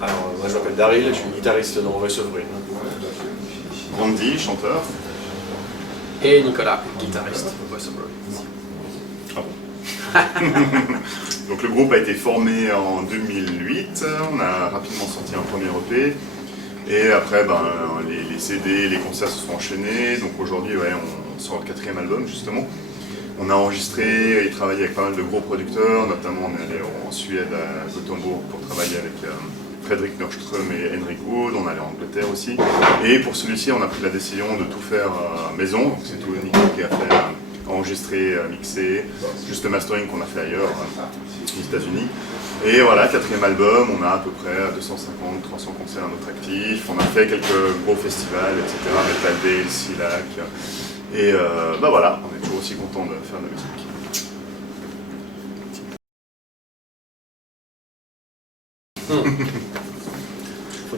Alors, moi je m'appelle Daryl, je suis guitariste dans Voice of Brain. Randy, chanteur. Et Nicolas, guitariste de Voice of Brain. Ah bon. Donc le groupe a été formé en 2008, on a rapidement sorti un premier EP. Et après, les CD, les concerts se sont enchaînés. Donc aujourd'hui, ouais, on sort le 4e album justement. On a enregistré et travaillé avec pas mal de gros producteurs, notamment on est allé en Suède à Gothenburg pour travailler avec Fredrik Nordström et Henrik Wood, on est allé en Angleterre aussi. Et pour celui-ci, on a pris la décision de tout faire maison, donc c'est tout Nico qui a fait enregistrer, mixer, juste le mastering qu'on a fait ailleurs, aux États-Unis. Et voilà, 4e album, on a à peu près 250-300 concerts à notre actif, on a fait quelques gros festivals, etc. Metal Day, Silac. Et voilà, on est toujours aussi content de faire de la musique.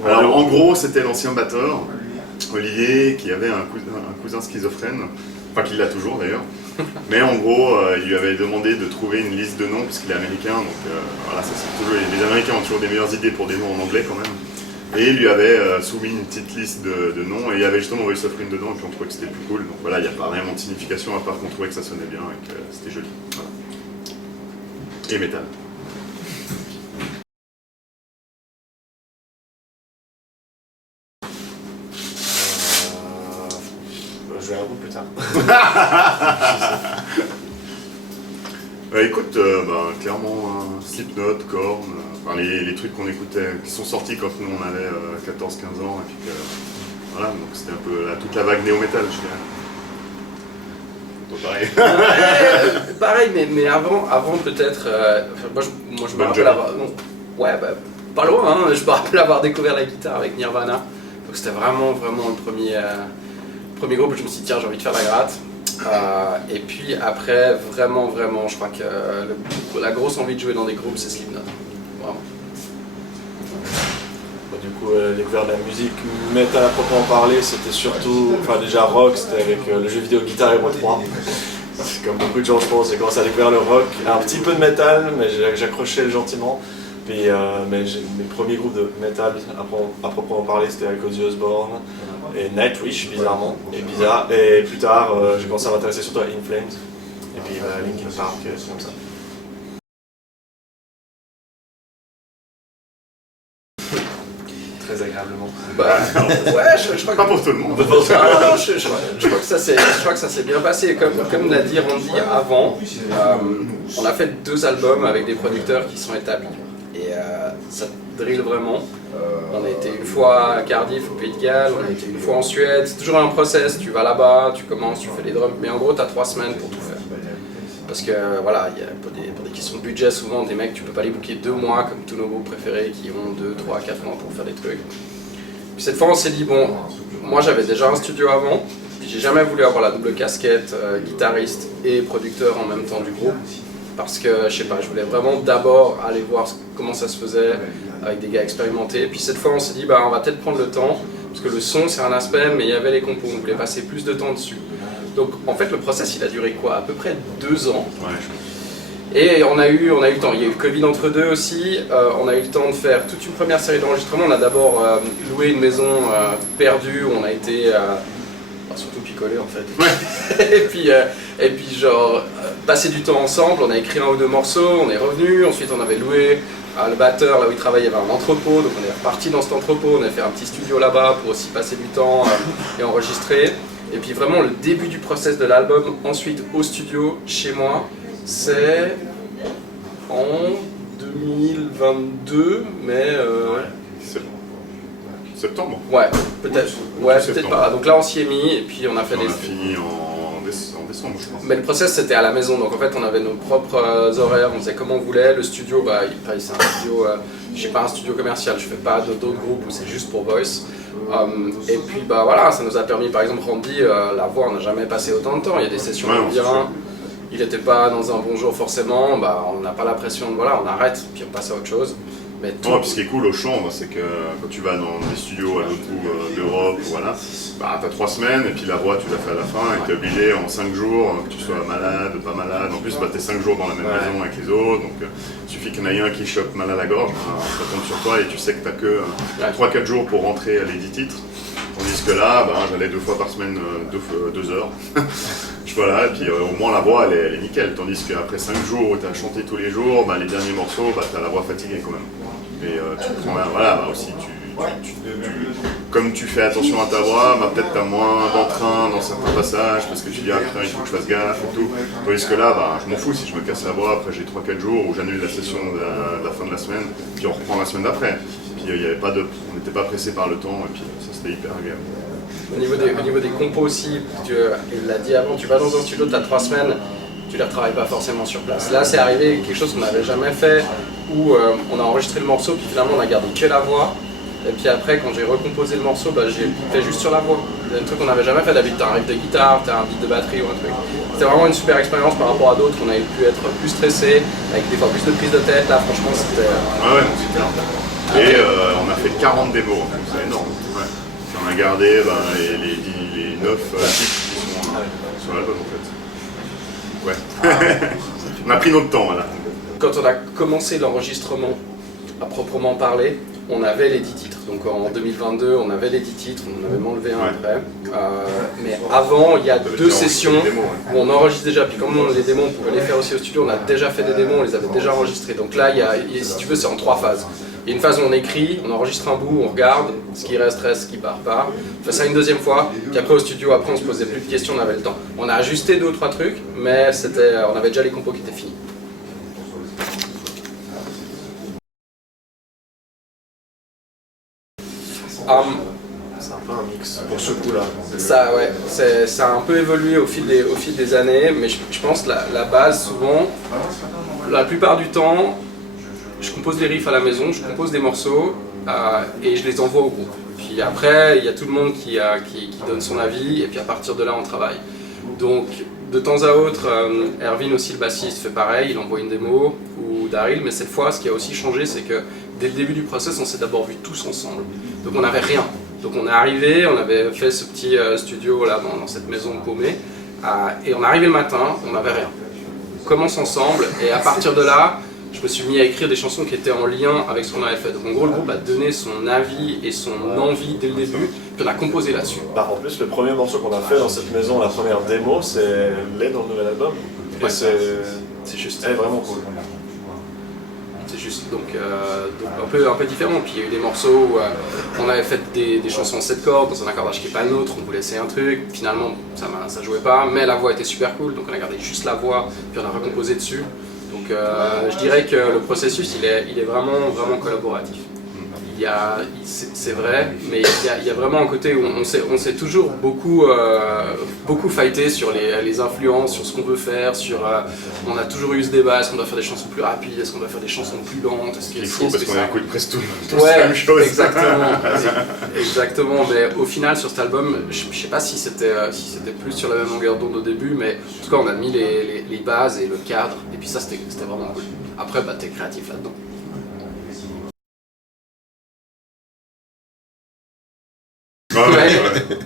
Alors en gros, c'était l'ancien batteur, Olivier, qui avait un cousin schizophrène, enfin qu'il l'a toujours d'ailleurs. Mais en gros, il lui avait demandé de trouver une liste de noms, puisqu'il est américain, donc voilà, ça, c'est toujours, les Américains ont toujours des meilleures idées pour des noms en anglais quand même. Et il lui avait soumis une petite liste de noms, et il y avait justement Voice of Brain dedans, et puis on trouvait que c'était plus cool. Donc voilà, il n'y a pas vraiment de signification, à part qu'on trouvait que ça sonnait bien et que c'était joli. Voilà. Et métal. Je vais un peu plus tard. Écoute, clairement Slipknot, Korn, les trucs qu'on écoutait, qui sont sortis quand nous on avait 14-15 ans, et puis voilà, donc c'était un peu toute la vague néo-metal, je dirais. Toi pareil. Pareil, mais avant peut-être, moi je me rappelle avoir, pas loin, hein, je me rappelle avoir découvert la guitare avec Nirvana, donc c'était vraiment le premier groupe où je me suis dit tiens, j'ai envie de faire la gratte. Et puis après, vraiment, je crois que la grosse envie de jouer dans des groupes, c'est Slipknot. Vraiment. Du coup, découvert de la musique métal à proprement parler, c'était surtout, déjà rock, c'était avec le jeu vidéo Guitar Hero 3. Comme beaucoup de gens, je pense, j'ai commencé à découvrir le rock, un petit peu de métal, mais j'accrochais gentiment. Puis, mes premiers groupes de métal à proprement parler, c'était avec Ozzy Osbourne et Nightwish, bizarrement. Et plus tard, j'ai commencé à m'intéresser surtout à In Flames. Et puis Linkin Park, c'est comme ça. Très agréablement. Je crois que... Pas pour tout le monde. Non, je crois que ça s'est bien passé. Comme l'a dit Randy avant, on a fait 2 albums avec des producteurs qui sont établis. Et ça drill vraiment. On a été une fois à Cardiff au Pays de Galles, on a été une fois en Suède. C'est toujours un process, tu vas là-bas, tu commences, tu fais les drums. Mais en gros, tu as 3 semaines pour tout faire. Parce que voilà, pour des questions de budget, souvent des mecs, tu peux pas les booker 2 mois comme tous nos groupes préférés qui ont 2, 3, 4 mois pour faire des trucs. Puis cette fois, on s'est dit, bon, moi j'avais déjà un studio avant, puis j'ai jamais voulu avoir la double casquette, guitariste et producteur en même temps du groupe. Parce que, je sais pas, je voulais vraiment d'abord aller voir comment ça se faisait avec des gars expérimentés. Puis cette fois, on s'est dit, on va peut-être prendre le temps, parce que le son c'est un aspect, mais il y avait les compos, on voulait passer plus de temps dessus. Donc en fait, le process il a duré quoi? À peu près 2 ans. Ouais, et on a eu le temps, il y a eu le Covid entre deux aussi, on a eu le temps de faire toute une première série d'enregistrements. On a d'abord loué une maison perdue où on a été surtout picolé en fait. Ouais. et puis genre passer du temps ensemble, on a écrit 1 ou 2 morceaux, on est revenu, ensuite on avait loué le batteur là où il travaillait, il y avait un entrepôt, donc on est reparti dans cet entrepôt, on a fait un petit studio là-bas pour aussi passer du temps et enregistrer. Et puis vraiment le début du process de l'album, ensuite au studio, chez moi, c'est en 2022, mais... Septembre. Ouais, peut-être. Ouais, peut-être pas. Donc là on s'y est mis et puis on a fait On a fini en décembre, je pense. Mais le process c'était à la maison, donc en fait on avait nos propres horaires, on faisait comme c'est on voulait. Le studio, c'est un studio, j'ai pas un studio commercial, je fais pas d'autres groupes où c'est juste pour voice. Et puis voilà, ça nous a permis, par exemple Randy, la voix on n'a jamais passé autant de temps, il y a des sessions bien, il n'était pas dans un bon jour forcément, on n'a pas la pression de voilà, on arrête, puis on passe à autre chose. Mais tout... Non, puis ce qui est cool au chant, c'est que quand tu vas dans des studios à l'autre bout d'Europe, voilà, bah, t'as 3 semaines et puis la voix tu la fais à la fin et t'es obligé en 5 jours, que tu sois malade, pas malade. En plus, bah, t'es 5 jours dans la même maison avec les autres, donc il suffit qu'il y en ait un qui chope mal à la gorge, bah, ça tombe sur toi et tu sais que t'as que 3-4 jours pour rentrer à les 10 titres. Tandis que là, bah, j'allais 2 fois par semaine, 2 heures. Voilà, et puis au moins la voix elle est nickel. Tandis qu'après 5 jours où tu as chanté tous les jours, bah, les derniers morceaux, bah, tu as la voix fatiguée quand même. Et tu prends voilà, bah, aussi, comme tu fais attention à ta voix, bah, peut-être tu as moins d'entrain dans certains passages parce que tu dis ah putain, il faut que je fasse gaffe et tout. Tandis que là, bah, je m'en fous si je me casse la voix. Après, j'ai 3-4 jours où j'annule la session de la fin de la semaine, puis on reprend la semaine d'après. Puis on n'était pas pressé par le temps, et puis ça c'était hyper agréable. Au niveau des compos aussi, il l'a dit avant, tu vas dans un studio, tu as 3 semaines, tu ne les retravailles pas forcément sur place. Là, c'est arrivé quelque chose qu'on n'avait jamais fait, où on a enregistré le morceau, puis finalement on a gardé que la voix. Et puis après, quand j'ai recomposé le morceau, bah, j'ai fait juste sur la voix. C'est un truc qu'on n'avait jamais fait. D'habitude, tu as un riff de guitare, tu as un beat de batterie ou un truc. C'était vraiment une super expérience par rapport à d'autres. On avait pu être plus stressé, avec des fois plus de prise de tête. Là, franchement, c'était. Et on a fait 40 démos, c'est énorme. Ouais. Puis on a gardé les 9 titres qui sont sur l'album en fait. Ouais. On a pris notre temps là. Quand on a commencé l'enregistrement à proprement parler, on avait les 10 titres. Donc en 2022, on avait les 10 titres, on en avait enlevé un après. Mais avant, il y a 2 sessions où on enregistre déjà. Puis comme les démos, on pouvait les faire aussi au studio, on a déjà fait des démos, on les avait déjà enregistrés. Donc là, si tu veux, c'est en 3 phases. Il y a une phase où on écrit, on enregistre un bout, on regarde, ce qui reste, ce qui part. On fait ça une deuxième fois, puis après au studio, après on se posait plus de questions, on avait le temps. On a ajusté 2 ou 3 trucs, mais on avait déjà les compos qui étaient finis. C'est un peu un mix pour ce coup-là. Ça, ouais, ça a un peu évolué au fil des années, mais je pense que la base, souvent, la plupart du temps, je compose des riffs à la maison, je compose des morceaux et je les envoie au groupe. Puis après, il y a tout le monde qui donne son avis et puis à partir de là, on travaille. Donc, de temps à autre, Erwin aussi, le bassiste, fait pareil, il envoie une démo, ou Daryl, mais cette fois, ce qui a aussi changé, c'est que dès le début du process, on s'est d'abord vu tous ensemble. Donc on n'avait rien. Donc on est arrivé, on avait fait ce petit studio là dans cette maison paumée, et on est arrivé le matin, on n'avait rien. On commence ensemble, et à partir de là, je me suis mis à écrire des chansons qui étaient en lien avec ce qu'on avait fait. Donc en gros, le groupe a donné son avis et son envie dès le début, puis on a composé là-dessus. Bah, en plus, le premier morceau qu'on a fait dans cette maison, la première démo, c'est l'est dans le nouvel album. Et Ouais. c'est juste vraiment cool. C'est juste donc un peu différent. Puis il y a eu des morceaux où on avait fait des chansons en 7 cordes dans un accordage qui n'est pas le nôtre, on voulait essayer un truc, finalement ça jouait pas, mais la voix était super cool, donc on a gardé juste la voix, puis on a recomposé dessus. Donc je dirais que le processus il est vraiment collaboratif. C'est vrai, mais il y a vraiment un côté où on s'est toujours beaucoup fighté sur les influences, sur ce qu'on veut faire, on a toujours eu ce débat, est-ce qu'on doit faire des chansons plus rapides, est-ce qu'on doit faire des chansons plus lentes, C'est fou parce qu'on écoute presque tous ouais, la même chose. Exactement, mais au final sur cet album, je sais pas si c'était plus sur la même longueur d'onde au début, mais en tout cas on a mis les bases et le cadre, et puis ça c'était vraiment cool. Après bah t'es créatif là-dedans.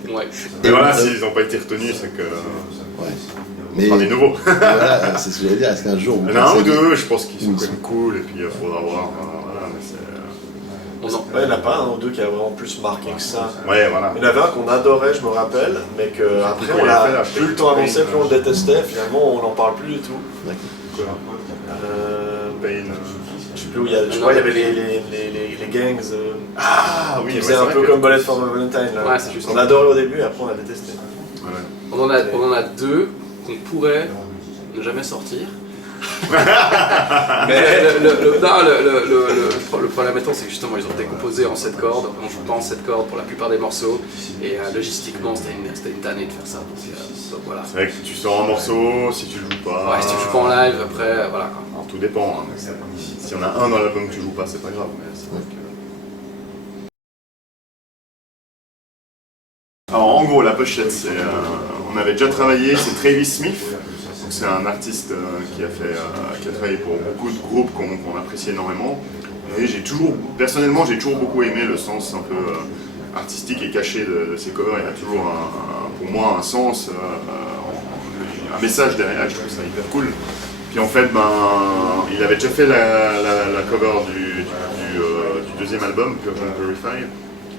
Ouais. Mais voilà, s'ils n'ont pas été retenus, c'est que. Mais des nouveaux. voilà, c'est ce que j'allais dire. Est-ce qu'un jour vous Il y en a un ou pensez deux, je pense qu'ils sont quand même cool, et puis il faudra voir. Voilà, mais c'est. Ouais, il n'y en a pas un ou deux qui a vraiment plus marqué que ça. Ouais, voilà. Il y en avait un qu'on adorait, je me rappelle, mais qu'après on l'a plus le temps avancé, plus on le détestait, finalement on n'en parle plus du tout. Quoi Pain. Je sais plus où il y a, je crois il y avait les gangs Ah oui, qui faisaient un peu comme Bullet for My Valentine. Là. Ouais, c'est juste. On adorait au début et après on a détesté. Ouais. On en a 2 qu'on pourrait ne jamais sortir. Mais le problème étant, c'est que justement ils ont été composés en 7 cordes, on joue pas en 7 cordes pour la plupart des morceaux, et logistiquement c'était une tannée de faire ça. Donc voilà. C'est vrai que tu sors un morceau, si tu le joues pas. Ouais, si tu joues pas en live, après voilà. Alors, tout dépend. Hein, s'il y en a un dans l'album que tu joues pas, c'est pas grave. Mais c'est vrai que... Alors en gros, la pochette, on avait déjà travaillé, c'est Travis Smith. C'est un artiste qui a travaillé pour beaucoup de groupes qu'on apprécie énormément. Et personnellement, j'ai toujours beaucoup aimé le sens un peu artistique et caché de ces covers. Il y a toujours, pour moi, un sens, un message derrière, je trouve ça hyper cool. Puis en fait, il avait déjà fait la cover du deuxième album, Pure and Purified.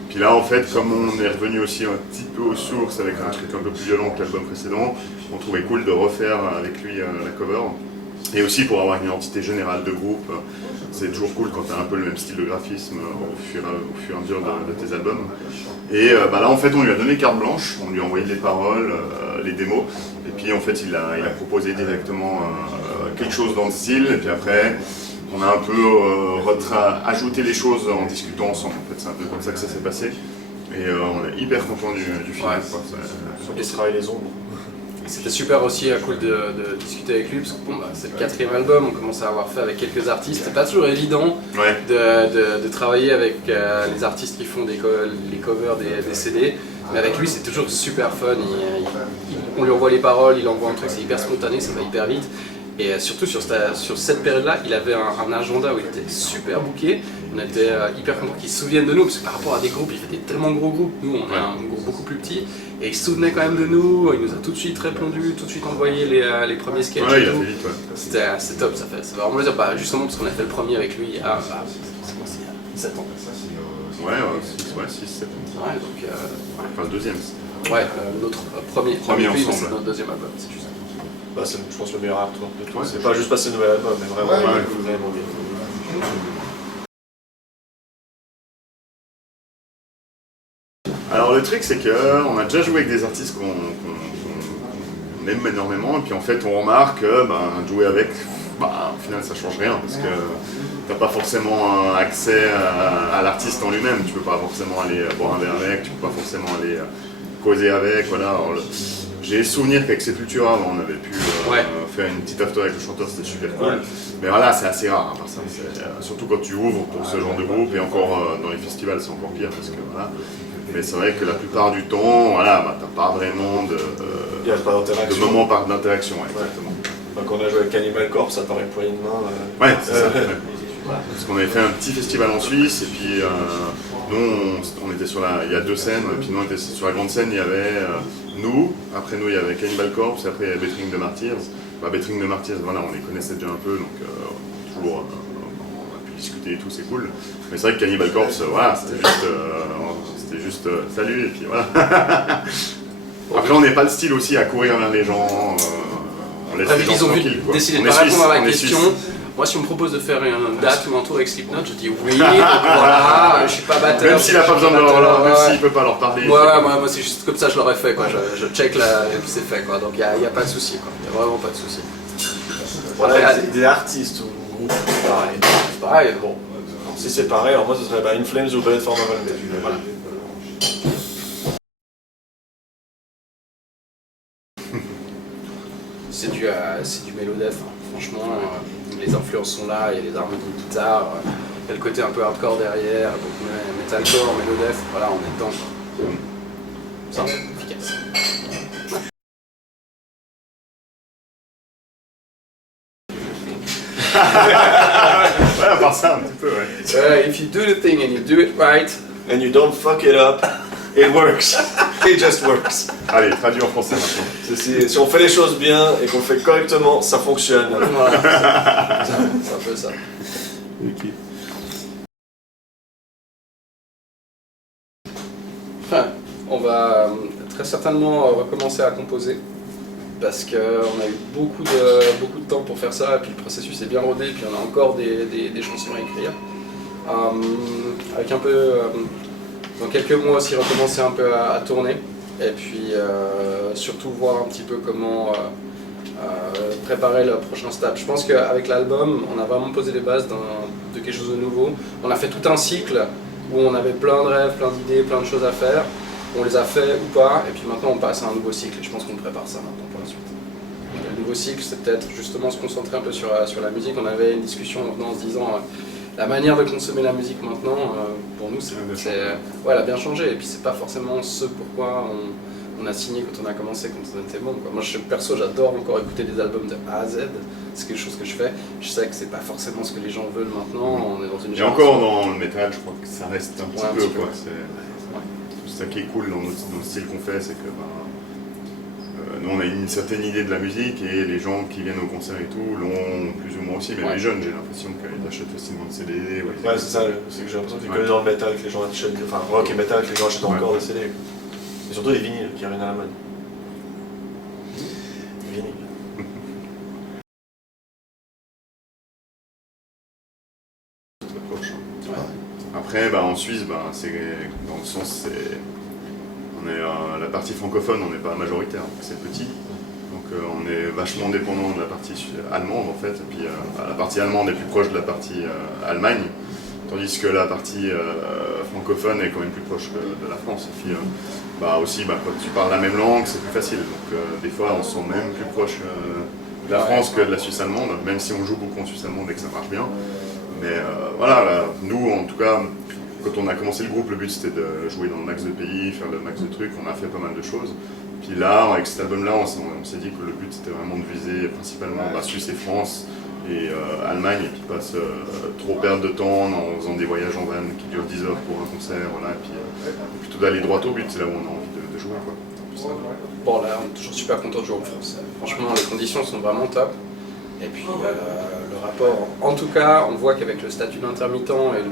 Puis là, en fait, comme on est revenu aussi un petit peu aux sources avec un truc un peu plus violent que l'album précédent, on trouvait cool de refaire avec lui la cover. Et aussi pour avoir une identité générale de groupe, c'est toujours cool quand tu as un peu le même style de graphisme au fur et à mesure de tes albums. Et là, en fait, on lui a donné carte blanche, on lui a envoyé les paroles, les démos, et puis en fait, il a proposé directement quelque chose dans le style, et puis après, on a un peu ajouté les choses en discutant ensemble. En fait, c'est un peu comme ça que ça s'est passé. Et on est hyper content du final. Ouais. Surtout travailler les ombres. C'était super aussi cool de discuter avec lui parce que c'est le 4e album, on commence à avoir fait avec quelques artistes. C'est pas toujours évident de travailler avec les artistes qui font les covers des CD, mais avec lui c'est toujours super fun. On lui envoie les paroles, il envoie un truc, c'est hyper spontané, ça va hyper vite. Et surtout sur cette période-là, il avait un agenda où il était super booké. On était hyper contents qu'il se souvienne de nous, parce que par rapport à des groupes, il fait des tellement gros groupes. Nous, on est un groupe beaucoup plus petit. Et il se souvenait quand même de nous, il nous a tout de suite répondu, tout de suite envoyé les premiers sketchs. Ouais, il a fait vite, ouais. C'est top, ça fait vraiment plaisir. Justement, parce qu'on a fait le premier avec lui il y a 7 ans. Ouais, 6, 7 ans. Ouais, donc. Enfin, le deuxième. Ouais, notre premier ensemble. C'est notre deuxième album, c'est juste. C'est, je pense, le meilleur artwork de tout. Ouais. C'est pas juste passer un nouvel album, mais vraiment, Ouais. vraiment bien. Alors le truc c'est qu'on a déjà joué avec des artistes qu'on aime énormément et puis en fait on remarque que jouer avec, au final ça change rien parce que t'as pas forcément accès à l'artiste en lui-même, tu peux pas forcément aller boire un verre avec, tu peux pas forcément aller causer avec, voilà. Alors, j'ai souvenir qu'avec Sepultura on avait pu faire une petite after avec le chanteur, c'était super cool. Mais voilà, c'est assez rare, par ça. Surtout quand tu ouvres pour ce genre de groupe et encore dans les festivals c'est encore pire parce que voilà. Mais c'est vrai que la plupart du temps, voilà, t'as pas vraiment Il n'y a pas d'interaction. de moment d'interaction, exactement. Quand on a joué avec Cannibal Corpse, ça paraît une poignée de main. Ouais, c'est ça. Parce qu'on avait fait un petit festival en Suisse et puis nous on était il y a 2 scènes, et puis nous on était sur la grande scène, il y avait nous, après nous il y avait Cannibal Corpse et après il y avait Bettering de Martyrs. Bettering de Martyrs, voilà, on les connaissait déjà un peu, donc toujours on a pu discuter et tout, c'est cool. Mais c'est vrai que Cannibal Corpse, voilà, c'était juste salut et puis voilà. Après on n'est pas le style aussi à courir vers les gens, on laisse les gens Ils ont tranquilles, quoi. décidé de On pas est suisse, répondre à la on est question. suisse. Moi, si on me propose de faire une date ou un tour avec Slipknot, je dis oui, donc voilà, je suis pas batteur. Même s'il n'a pas besoin de même s'il peut pas leur parler. Moi c'est juste comme ça, je l'aurais fait, quoi. Je check là et puis c'est fait, quoi. Donc il n'y a pas de souci, quoi. Il n'y a vraiment pas de souci. Voilà, des artistes ou groupes, pareil. Pareil, Bon, si c'est pareil, alors moi ce serait In Flames ou Bullet for November. voilà. C'est du Melodeath, hein. Franchement, les influences sont là, il y a les harmonies de guitare, il y a le côté un peu hardcore derrière, donc metalcore, Melodeath, voilà, on est dedans. Ça, efficace. Ouais, à part ça un petit peu, ouais. If you do the thing and you do it right, And you don't fuck it up, it works. It just works. Allez, traduit en français maintenant. Si on fait les choses bien et qu'on le fait correctement, ça fonctionne. voilà. C'est un peu ça. Ok. Enfin, on va très certainement recommencer à composer parce qu'on a eu beaucoup de temps pour faire ça et puis le processus est bien rodé et puis on a encore des chansons à écrire. Avec un peu, dans quelques mois aussi recommencer un peu à tourner et puis surtout voir un petit peu comment préparer le prochain step. Je pense qu'avec l'album on a vraiment posé les bases de quelque chose de nouveau. On a fait tout un cycle où on avait plein de rêves, plein d'idées, plein de choses à faire. On les a fait ou pas, et puis maintenant on passe à un nouveau cycle, et je pense qu'on prépare ça maintenant pour la suite. Le nouveau cycle, c'est peut-être justement se concentrer un peu sur la musique. On avait une discussion en se disant la manière de consommer la musique maintenant, pour nous, elle a bien changé, et puis c'est pas forcément ce pourquoi on a signé quand on a commencé, quand on était bon. Moi, perso, j'adore encore écouter des albums de A à Z. C'est quelque chose que je fais. Je sais que c'est pas forcément ce que les gens veulent maintenant. On est dans une Et encore dans le métal, je crois que ça reste un petit peu. Quoi. C'est ça qui est cool dans le style qu'on fait, c'est que nous on a une certaine idée de la musique et les gens qui viennent au concert et tout l'ont plus ou moins aussi. Même les jeunes, j'ai l'impression qu'ils achètent facilement des CD. Ouais, c'est ça. C'est que j'ai l'impression que c'est que dans le métal que les gens achètent, enfin rock et métal que les gens achètent encore des CD. Et surtout les vinyles qui reviennent à la mode. Les vinyles. Après, en Suisse, c'est dans le sens, on est la partie francophone, on n'est pas majoritaire, c'est petit. Donc on est vachement dépendant de la partie allemande en fait. Et puis la partie allemande est plus proche de la partie Allemagne, tandis que la partie francophone est quand même plus proche de la France. Et puis aussi, quand tu parles la même langue, c'est plus facile. Donc des fois, on se sent même plus proche de la France que de la Suisse allemande, même si on joue beaucoup en Suisse allemande et que ça marche bien. Mais nous en tout cas, quand on a commencé le groupe, le but c'était de jouer dans le max de pays, faire le max de trucs, on a fait pas mal de choses. Puis là, avec cet album-là, on s'est dit que le but c'était vraiment de viser principalement Suisse et France et Allemagne, et puis pas trop perdre de temps en faisant des voyages en van qui durent 10 heures pour un concert, voilà, et puis plutôt d'aller droit au but, c'est là où on a envie de jouer. Quoi. Bon là, on est toujours super content de jouer en France. Franchement, les conditions sont vraiment top. Et puis le rapport, en tout cas, on voit qu'avec le statut d'intermittent et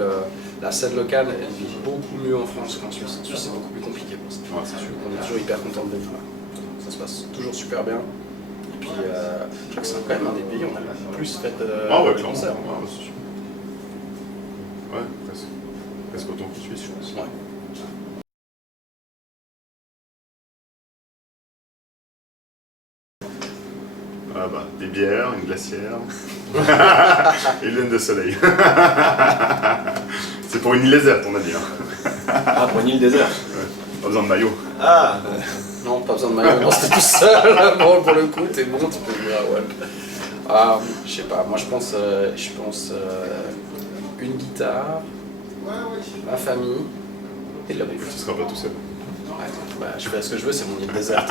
la scène locale, elle vit beaucoup mieux en France qu'en Suisse. En Suisse, c'est beaucoup plus compliqué pour ça. Ouais, c'est sûr. On est toujours hyper content de venir là. Ça se passe toujours super bien. Et puis, je crois que c'est quand même un des pays où on a le plus fait de concerts. Ouais, presque. Presque autant que Suisse, je pense. Ouais. Des bières, une glacière et une laine de soleil. C'est pour une île déserte, on a dit. Ah, pour une île déserte. Ouais. Pas besoin de maillot. Ah Non, pas besoin de maillot, on c'était tout seul. Bon, pour le coup, t'es bon, tu peux venir à Walp. Je sais pas, moi je pense une guitare, ma famille et de la bouffe. Tu seras pas tout seul. Ouais, je fais ce que je veux, c'est mon île déserte.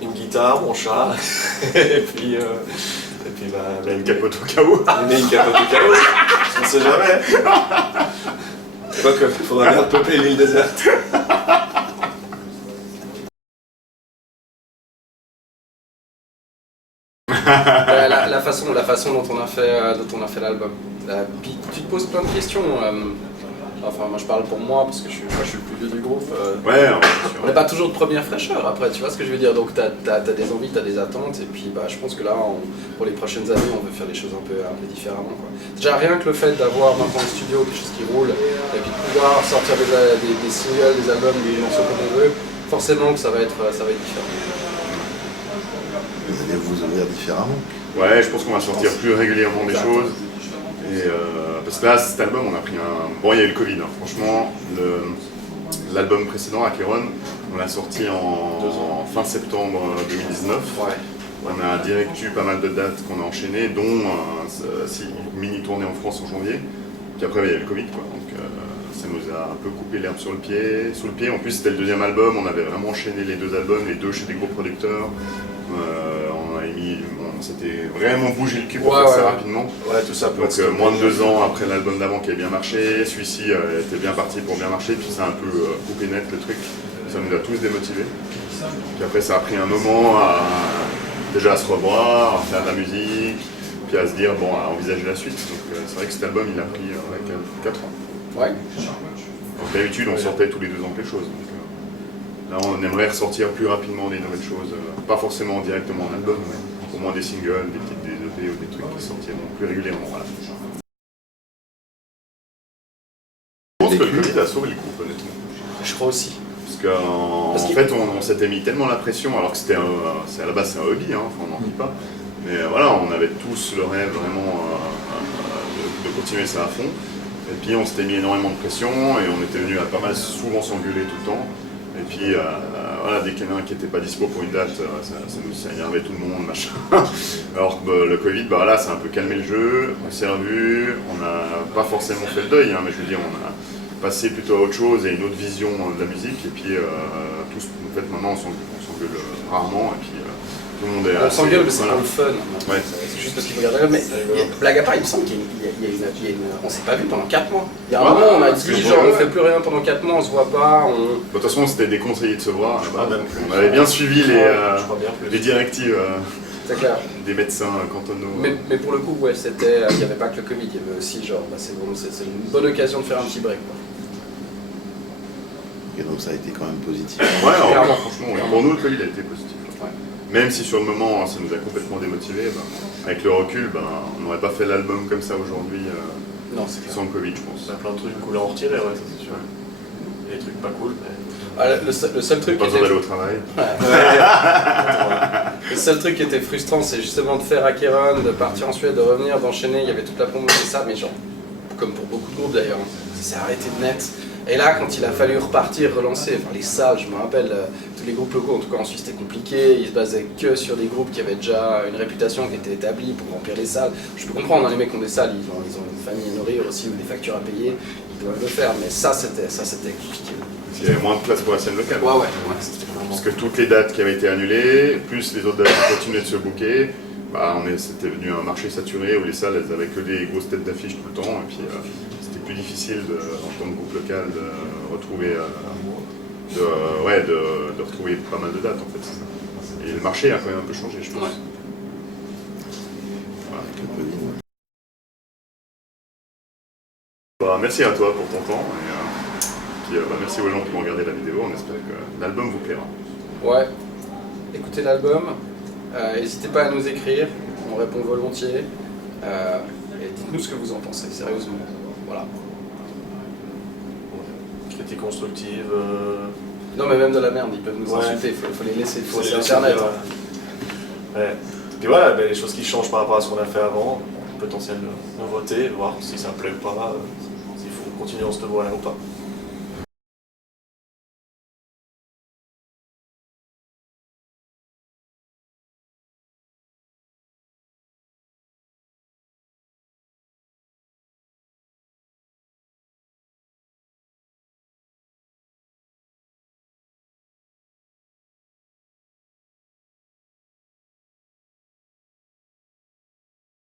Une guitare, mon chat, et puis une capote au cas où. Une capote au cas où, on sait jamais. Quoique, il faudra bien peupler l'île déserte. La façon dont on a fait l'album. Puis tu te poses plein de questions. Enfin, moi je parle pour moi parce que je suis le plus vieux du groupe. On n'est pas toujours de première fraîcheur après, tu vois ce que je veux dire. Donc t'as des envies, t'as des attentes, et puis je pense que là, pour les prochaines années, on veut faire les choses un peu différemment. Quoi. Déjà rien que le fait d'avoir maintenant un studio, quelque chose qui roule, et puis de pouvoir sortir des singles, des albums, des morceaux comme on veut, forcément que ça va être différent. Vous allez vous ouvrir différemment. Ouais, je pense qu'on va sortir plus régulièrement des choses. Et parce que là, cet album, on a pris un... Bon, il y a eu le Covid, hein. Franchement, l'album précédent, Acheron, on l'a sorti en fin septembre 2019. Ouais. On a direct eu pas mal de dates qu'on a enchaînées, dont une mini-tournée en France en janvier. Puis après, il y a eu le Covid, quoi. Donc ça nous a un peu coupé l'herbe sous le pied. En plus, c'était le deuxième album, on avait vraiment enchaîné les deux albums, les deux chez des gros producteurs. On s'était vraiment bougé le cul pour faire ça rapidement. Ouais, tout ça. Donc moins de 2 ans après l'album d'avant qui a bien marché, celui-ci était bien parti pour bien marcher, puis ça a un peu coupé net le truc. Ça nous a tous démotivés. Puis après ça a pris un moment déjà à se revoir, à faire de la musique, puis à se dire à envisager la suite. Donc c'est vrai que cet album il a pris 4 ans. Ouais. Donc d'habitude on sortait tous les 2 ans quelque chose. Donc, là on aimerait ressortir plus rapidement des nouvelles choses, pas forcément directement en album, mais au moins des singles, des EP ou des trucs qui sortiront plus régulièrement. Voilà. Je pense que le Covid a sauvé le groupe, honnêtement. Je crois aussi. Parce qu'en fait, on s'était mis tellement la pression, alors que c'était à la base c'est un hobby, hein, on n'en dit pas. Mais voilà, on avait tous le rêve vraiment de continuer ça à fond. Et puis on s'était mis énormément de pression et on était venu à pas mal souvent s'engueuler tout le temps. Et puis voilà, dès qu'il y en a un qui n'était pas dispo pour une date, ça énervait tout le monde, machin. Alors que le Covid, là, ça a un peu calmé le jeu, on s'est revu, on n'a pas forcément fait le deuil, hein, mais je veux dire, passer plutôt à autre chose et une autre vision de la musique. Et puis tous, en fait, maintenant on s'engueule rarement. Et puis tout le monde est On s'engueule, mais c'est voilà. pour le fun. Ouais. C'est juste parce qu'il faut regarder. Mais blague à part, il me semble qu'il y a une. On s'est pas vu pendant 4 mois. Il y a un moment, on a parce dit que genre on ouais. fait plus rien pendant 4 mois, on se voit pas. De toute façon, c'était déconseillé de se voir. crois même plus. On avait bien suivi Je crois bien plus. les directives C'est clair. des médecins cantonaux. Mais pour le coup, ouais, c'était. Il n'y avait pas que le Covid, il y avait aussi genre, bah, c'est bon, c'est une bonne occasion de faire un petit break. Quoi. Et donc ça a été quand même positif. Ouais, alors, Clairement. franchement, ouais. Pour nous, le Covid a été positif. Ouais. Même si sur le moment, ça nous a complètement démotivés, avec le recul, on n'aurait pas fait l'album comme ça aujourd'hui Non, c'est clair. sans le Covid, je pense. Il y a plein de trucs cool à en retirer, ouais, ça c'est sûr. Il y a des trucs pas cool, mais... Ah, le seul truc Pas qui besoin était... d'aller au travail. Le seul truc qui était frustrant, c'est justement de faire Acheron, de partir en Suède, de revenir, d'enchaîner. Il y avait toute la promo et ça, mais genre, comme pour beaucoup de groupes d'ailleurs, ça s'est arrêté de net. Et là, quand il a fallu repartir, relancer, enfin les salles, je me rappelle, tous les groupes locaux, en tout cas en Suisse, c'était compliqué. Ils se basaient que sur des groupes qui avaient déjà une réputation qui était établie pour remplir les salles. Je peux comprendre, hein, les mecs qui ont des salles, ils ont une famille à nourrir aussi ou des factures à payer, ils doivent le faire. Mais ça, c'était compliqué. Il y avait moins de place pour la scène locale. Ouais, c'était vraiment... Parce que toutes les dates qui avaient été annulées, plus les autres dates qui continuaient de se booker, c'était devenu un marché saturé où les salles elles avaient que des grosses têtes d'affiche tout le temps. Et puis c'était plus difficile en tant que groupe local de retrouver, de retrouver pas mal de dates en fait. C'est ça. Et le marché a quand même un peu changé, je pense. Ouais. Voilà. Avec le Covid, ouais. Merci à toi pour ton temps. Et, merci aux gens qui vont regarder la vidéo. On espère que l'album vous plaira. Ouais, écoutez l'album, n'hésitez pas à nous écrire, on répond volontiers, et dites-nous ce que vous en pensez, sérieusement. Voilà. Critique constructive... Non mais même de la merde, ils peuvent nous Ouais. insulter, il faut les laisser, il faut c'est laisser Internet. Ouais. Puis voilà, les choses qui changent par rapport à ce qu'on a fait avant, potentielle nouveauté, voir si ça plaît ou pas, s'il faut continuer dans cette voie-là ou pas.